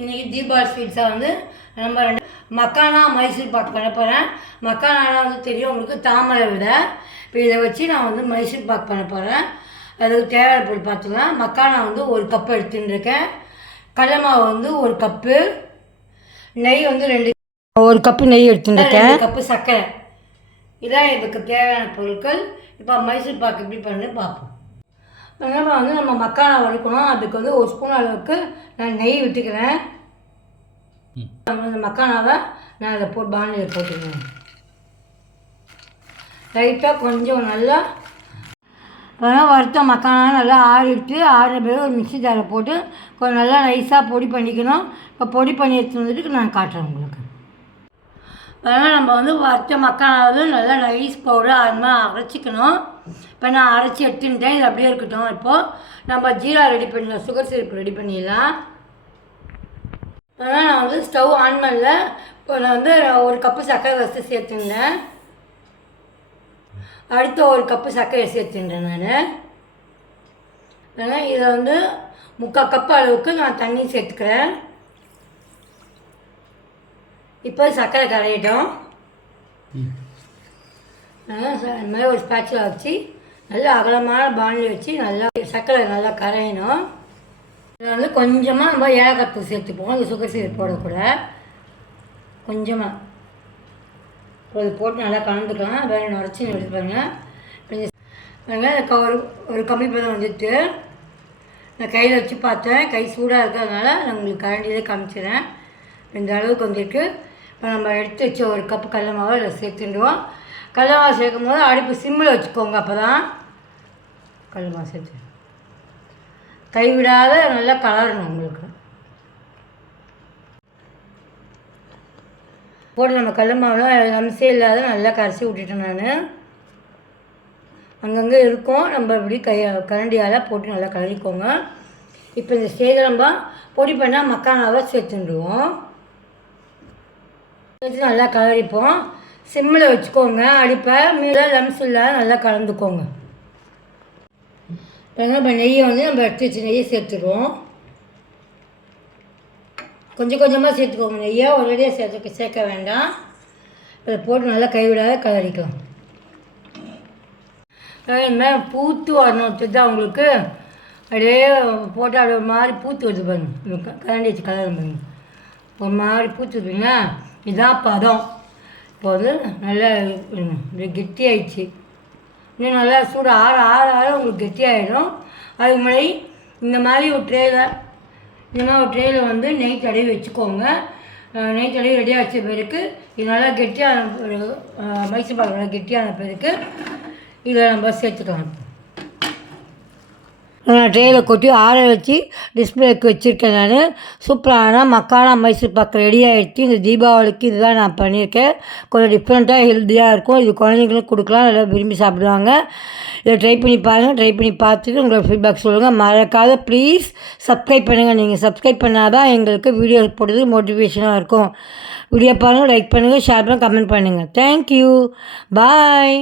இன்றைக்கி தீபாவளி ஸ்வீட்ஸாக வந்து நம்ம ரெண்டு மக்கானா மைசூர் பாக் பண்ண போகிறேன் மக்கானா வந்து தெரியும் உங்களுக்கு தாமரை விட. இப்போ இதை வச்சு நான் வந்து மைசூர் பாக் பண்ண போகிறேன் அதுக்கு தேவையான பொருள் பார்த்துக்கலாம். மக்கானா வந்து ஒரு கப்பு எடுத்துன்னு இருக்கேன். கடல மாவு வந்து ஒரு கப்பு. நெய் வந்து ரெண்டு ஒரு கப்பு நெய் எடுத்துட்டு இருக்கேன். கப்பு சர்க்கரை. இதான் இதுக்கு தேவையான பொருட்கள். இப்போ மைசூர் பாக்கு எப்படி பண்ணு பார்ப்போம். நம்ம வந்து நம்ம மக்கானா வறுக்கணும். அதுக்கு வந்து ஒரு ஸ்பூன் அளவுக்கு நான் நெய் விட்டுக்கிறேன். இந்த மக்கானாவை நான் அதை போட்டு பாண்டியில் போட்டுக்கிறேன். லைட்டாக கொஞ்சம் நல்லா அப்புறம் வறுத்த மக்கானா நல்லா ஆறிட்டு ஆறின பிறகு ஒரு மிக்ஸி ஜாரில் போட்டு கொஞ்சம் நல்லா நைஸாக பொடி பண்ணிக்கணும். இப்போ பொடி பண்ணி எடுத்துட்டு வந்துட்டு நான் காட்டுறேன் உங்களுக்கு. அதனால் நம்ம வந்து வறுத்த மக்கானாவது நல்லா நைஸ் பவுடர் அது மாதிரி அரைச்சிக்கணும். இப்போ நான் அரைச்சி எடுத்துட்டேன் இது அப்படியே இருக்கட்டும். இப்போது நம்ம ஜீரா ரெடி பண்ணிடலாம். சுகர் சிரப் ரெடி பண்ணிடலாம். அதனால் நான் வந்து ஸ்டவ் ஆன் பண்ணல. இப்போ நான் வந்து ஒரு கப்பு சர்க்கரை வச்சு சேர்த்துருந்தேன். அடுத்து ஒரு கப்பு சர்க்கரை சேர்த்துட்டேன் நான். அதனால் இதை வந்து முக்கால் கப்பு அளவுக்கு நான் தண்ணி சேர்த்துக்கிறேன். இப்போ சர்க்கரை கரையிட்டோம். இந்த மாதிரி ஒரு ஸ்பேட்சில் வச்சு நல்லா அகலமான பாண்டி வச்சு நல்லா சர்க்கரை நல்லா கரையணும். இதில் வந்து கொஞ்சமாக நம்ம ஏலக்காய் தூள் சேர்த்துப்போம். இந்த சுகர் சீரப் போடக்கூட. கொஞ்சமாக இது போட்டு நல்லா கலந்துக்கலாம். வேறு நுரைச்சி எடுத்து பாருங்க. கொஞ்சம் பாருங்க இந்த க- ஒரு ஒரு கம்மி பதம் வந்துட்டு நான் கையில் வச்சு பார்த்தேன். கை சூடாக இருக்கிறதுனால நான் உங்களுக்கு கரண்டியிலே காமிச்சிடுறேன். இந்த அளவுக்கு வந்துட்டு இப்போ நம்ம எடுத்து வச்ச ஒரு கப்பு கடல மாவை இதில் சேர்த்துடுவோம் கடல மாவு சேர்க்கும் போது அடுப்பு சிம்மில் வச்சுக்கோங்க அப்போ தான் கடல மாவு சேர்த்து கைவிடாத நல்லா கலரணும் உங்களுக்கு. போட்டு நம்ம கடல மாவுலாம் நம்சே இல்லாத நல்லா கரைச்சி விட்டுட்டேன் நான். அங்கங்கே இருக்கும். நம்ம இப்படி கை கரண்டியால் போட்டு நல்லா கலரிக்கோங்க இப்போ இந்த ஸ்டேஜில் பொடி பண்ணால் மக்கானாவை சேர்த்துடுவோம் சேர்த்து நல்லா கலரிப்போம். சிம்மில் வச்சுக்கோங்க. அடிப்பை மீத லம்ஸ் இல்லாத நல்லா கலந்துக்கோங்க. இப்போ நம்ம நெய்யை வந்து நம்ம எடுத்து வச்சு நெய்யை சேர்த்துருவோம் கொஞ்சம் கொஞ்சமாக சேர்த்துக்கோங்க நெய்யை. ஒரேடியாக சேர்த்து சேர்க்க வேண்டாம். இதை போட்டு நல்லா கைவிடாத கலரிக்கலாம். என்ன பூத்து வரணும் தான் உங்களுக்கு? அப்படியே போட்டு அப்படியே மாதிரி பூத்து வருது பாருங்க. கரண்டி வச்சு கலர் பாருங்க. ஒரு மாதிரி பூத்து வருதுங்களா? இதான் பதம். இப்போ வந்து நல்லா கெட்டி ஆயிடுச்சு இன்னும் நல்லா சூடு ஆற ஆற ஆற உங்களுக்கு கெட்டி ஆகிடும் அதுக்கு முன்னாடி இந்த மாதிரி ஒரு ட்ரேயில் இந்த மாதிரி ஒரு ட்ரேயில் வந்து நெய் தடவி வச்சுக்கோங்க. நெய் தடவி ரெடியாக வச்ச பிறகு இது நல்லா கெட்டியான மைசூர் பாக்கு நல்லா கெட்டியான பிறகு இதில் நம்ம சேர்த்துக்கலாம். நான் ட்ரேயில் கொட்டி ஆற வச்சு டிஸ்பிளேக்கு வச்சுருக்கேன் நான். சூப்பரான மக்கானா மைசூர் பாக்கு ரெடி ஆகிடுச்சு இந்த தீபாவளிக்கு இதுதான் நான் பண்ணியிருக்கேன். கொஞ்சம் டிஃப்ரெண்ட்டாக ஹெல்த்தியாக இருக்கும். இது குழந்தைங்களுக்கு கொடுக்கலாம். நல்லா விரும்பி சாப்பிடுவாங்க. இதை ட்ரை பண்ணி பாருங்கள் ட்ரை பண்ணி பார்த்துட்டு உங்களோட ஃபீட்பேக் சொல்லுங்கள் மறக்காத ப்ளீஸ் சப்ஸ்கிரைப் பண்ணுங்கள் நீங்கள் சப்ஸ்கிரைப் பண்ணால் தான் எங்களுக்கு வீடியோ போடுறது மோட்டிவேஷனாக இருக்கும். வீடியோ பாருங்கள் லைக் பண்ணுங்கள் ஷேர் பண்ணுங்கள் கமெண்ட் பண்ணுங்கள் தேங்க்யூ பாய்